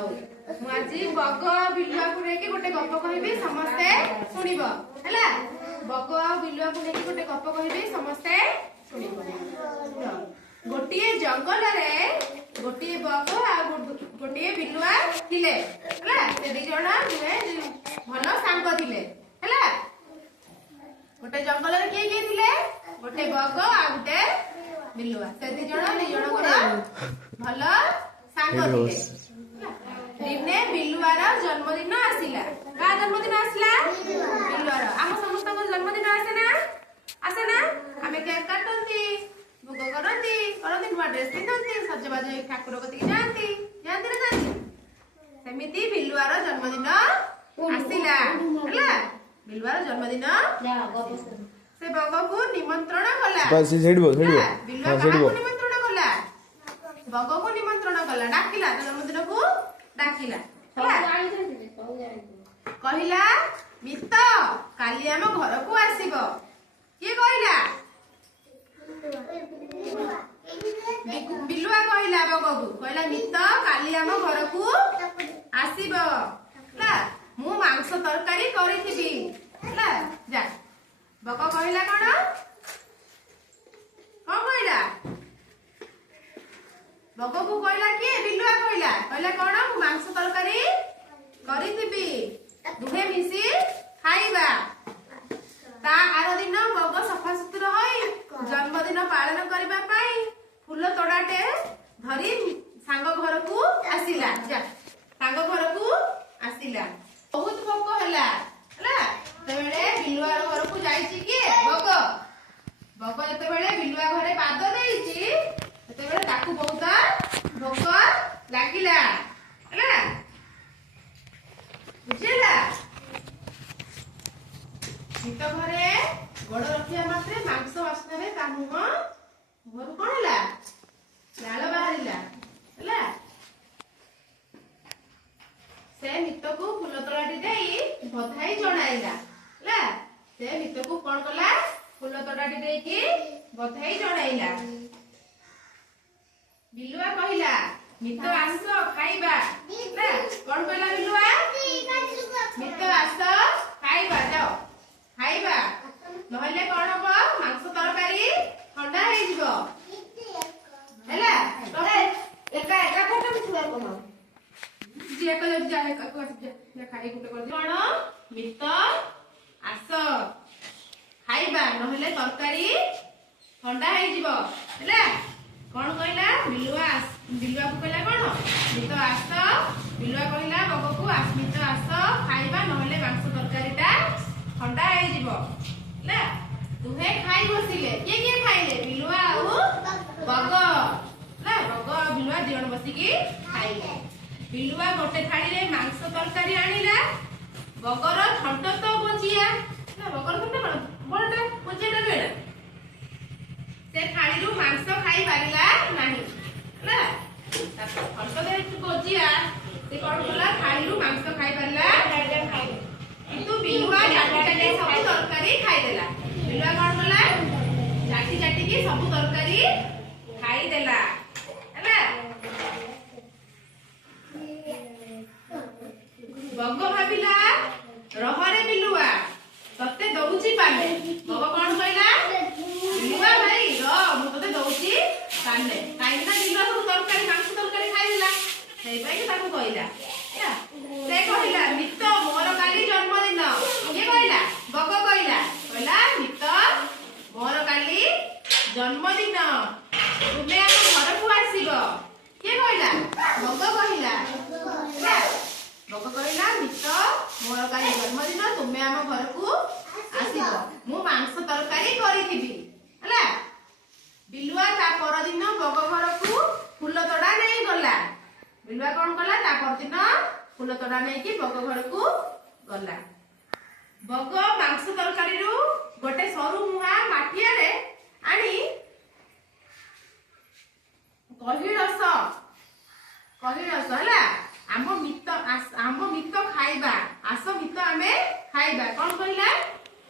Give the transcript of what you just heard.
ହଉ ମୁଁ ଆଜି ବଗ ବିଲୁଆକୁ ନେଇକି ଗୋଟେ ଗପ କହିବି ସମସ୍ତେ ଶୁଣିବ ହେଲା। ବଗ ଆଉ ବିଲୁଆକୁ ନେଇକି ଗୋଟେ ଗପ କହିବି ସମସ୍ତେ ଶୁଣିବ। ଗୋଟିଏ ଜଙ୍ଗଲରେ ଗୋଟିଏ ବଗ ଆଉ ଗୋଟିଏ ବିଲୁଆ ଥିଲେ ହେଲା। ସେ ଦି ଜଣ ଭଲ ସାଙ୍ଗ ଥିଲେ ହେଲା। ଗୋଟେ ଜଙ୍ଗଲରେ କିଏ କିଏ ଥିଲେ? ଗୋଟେ ବଗ ଆଉ ଗୋଟେ ବିଲୁଆ। ସେ ଦି ଜଣଙ୍କର ଭଲ ସାଙ୍ଗ ଥିଲେ। ଦିନେ ବିଲୁଆର ଜନ୍ମଦିନ ଆସିଲା। କାହା ଜନ୍ମଦିନ ଆସିଲା? ବିଲୁଆର। ଆମ ସମସ୍ତଙ୍କ ଜନ୍ମଦିନ ଆସେ ନା? ଆମେ କେକ୍ କାଟନ୍ତି, ଭୋଗ କରନ୍ତି, ନୂଆ ଡ୍ରେସ୍ ପିନ୍ଧନ୍ତି, ସଜବାଜ ହେଇ ଠାକୁର କତିକି ଯାଆନ୍ତି ନା ଯାଆନ୍ତି? ସେମିତି ବିଲୁଆର ଜନ୍ମଦିନ ଆସିଲା ହେଲା। ବିଲୁଆର ଜନ୍ମଦିନ ସେ ବଗକୁ ନିମନ୍ତ୍ରଣ କଲା। ବିଲୁଆ ନିମନ୍ତ୍ରଣ କଲା, ବଗକୁ ନିମନ୍ତ୍ରଣ କଲା, ଡାକିଲା, ତା ଜନ୍ମଦିନକୁ ଡାକିଲା। କହିଲା ମିତ କାଲି ଆମ ଘରକୁ ଆସିବ। କିଏ କହିଲା? ବିଲୁଆ କହିଲା ବଗକୁ, କହିଲା ମିତ କାଲି ଆମ ଘରକୁ ଆସିବ ହେଲା। ମୁଁ ମାଂସ ତରକାରୀ କରିଥିବି ହେଲା। ଯା। ବଗ କହିଲା କଣ କହିଲା? ବଗକୁ କହିଲା କିଏ? ବିଲୁଆ କହିଲା କଣ? ମୁଁ ମାଂସ ତରକାରୀ କରିଥିବି, ଦୁହେଁ ମିଶି ଖାଇବା। ତା ଆର ଦିନ ବଗ ସଫାସୁତୁରା ହୋଇ ଜନ୍ମଦିନ ପାଳନ କରିବା ପାଇଁ ଫୁଲ ତୋଡ଼ାଟେ ଧରି ସାଙ୍ଗ ଘରକୁ ଆସିଲା। ସାଙ୍ଗ ଘରକୁ ଆସିଲା। ବହୁତ ଭୋକ ହେଲା। ସେତେବେଳେ ବିଲୁଆ ଘରକୁ ଯାଇଛି କିଏ? ବଗ ଯେତେବେଳେ ବିଲୁଆ ଘରେ ପାଦ ଦେଇଛି ସେତେବେଳେ ତାକୁ ବହୁତ ଭୋକ ଲାଗିଲା ହେଲା। ବୁଝିଲା? ମିତ ଘରେ ଗୋଡ଼ ରଖିବା ମାତ୍ରେ ମାଂସ ବାସ୍ନାରେ ତା ମୁହଁରୁ କଣ ହେଲା? ଲାଳ ବାହାରିଲା ହେଲା। ସେ ମିତକୁ ଫୁଲ ତୋଳାଟି ଦେଇ ବଧାଇ ଜଣାଇଲା ହେଲା। ସେ ମିତକୁ କଣ କଲା? ଫୁଲ ତୋଳାଟି ଦେଇକି ବଧାଇ ଜଣାଇଲା। ବିଲୁଆ କହିଲା ମିତ ଆସ ଖାଇବା। କଣ କହିଲା ବିଲୁଆ? ମିତ ଆସ ଖାଇବା, ଯାଅ ଖାଇବା, ନହେଲେ କଣ ହବ? ମାଂସ ତରକାରୀ ଥଣ୍ଡା ହେଇଯିବ ହେଲା। କଣ? ମିତ ଆସ ଖାଇବା, ନହେଲେ ତରକାରୀ ଥଣ୍ଡା ହେଇଯିବ ହେଲା। କଣ କହିଲା? ବିଲୁଆକୁ କହିଲା କଣ? ମିତ ଆସ। ବିଲୁଆ କହିଲା ବଗକୁ, ମିତ ଆସ ଖାଇବା, ନହେଲେ ମାଂସ ତରକାରୀଟା ଥଣ୍ଡା ହେଇଯିବ ହେଲା। ଦୁହେଁ ଖାଇ ବସିଲେ। କିଏ ଖାଇଲେ? ବିଲୁଆ ଆଉ ବଗ ହେଲା। ବଗ ଆଉ ବିଲୁଆ ଦି ଜଣ ବସିକି ଖାଇଲେ। ବିଲୁଆ ଗୋଟେ ଥାଳିରେ ମାଂସ ତରକାରୀ ଆଣିଲା। ବଗର ଥଣ୍ଟ ତ ବଞ୍ଚିଆ। ବଗର ଥଣ୍ଟ କଣ? ବଡଟା ବଞ୍ଚିଆଟା ନୁହେଁ ନା? ସେ ଥାଳିରୁ ମାଂସ ଖାଇ ପାରିଲା ନାହିଁ ହେଲା। ଥଣ୍ଟ ଯେହେତୁ ବଞ୍ଚିଆ, ସେ କଣ କଲା? ଥାଳିରୁ ମାଂସ ଖାଇ ପାରିଲା କିନ୍ତୁ ବିଲୁଆ ଚାଟି ସବୁ ତରକାରୀ ଖାଇଦେଲା। ବିଲୁଆ କଣ କଲା? ଚାଟିକି ସବୁ ତରକାରୀ ଖାଇଦେଲା ହେଲା। ବଗ ଭାବିଲା ରହରେ ବିଲୁଆ ତତେ ଦଉଛି ପାନେ। ବଗ କଣ କହିଲା? ବିଲୁଆ ଭାଇ ରହ, ମୁଁ ତତେ ଦଉଛି ପାନେ। କାହିଁକିନା ବିଲୁଆ ସବୁ ତରକାରୀ ମାଂସ ତରକାରୀ ଖାଇଦେଲା, ସେଇପାଇଁ ତାକୁ କହିଲା। ସେ କହିଲା ମିତ ମୋର କାଲି ଜନ୍ମଦିନ। କିଏ କହିଲା? ବଗ କହିଲା ମିତ ମୋର କାଲି ଜନ୍ମଦିନ, ତୁମେ ଆମ ଘରକୁ ଆସିବ। କିଏ କହିଲା? ବଗ କହିଲା। ବଗ କହିଲା ମିତ ମୋର କାଲି ଜନ୍ମଦିନ, ତୁମେ ଆମ ଘରକୁ ଆସିବ, ମୁଁ ମାଂସ ତରକାରୀ କରିଥିବି ହେଲା। ବିଲୁଆ ତା ପରଦିନ ବଗ ଘରକୁ ଫୁଲ ତୋଡ଼ା ନେଇ ଗଲା। ବିଲୁଆ କଣ କଲା? ତା ପରଦିନ ଫୁଲ ତୋଡ଼ା ନେଇକି ବଗ ଘରକୁ ଗଲା। ବଗ ମାଂସ ତରକାରୀରୁ ଗୋଟେ ସରୁ ମୁହାଁ ମାଠିଆରେ ଆଣି କହି ରସ ହେଲା। ଆମ ମିତ ଖାଇବା, ଆସ ମିତ ଆମେ ଖାଇବା। କଣ କହିଲା?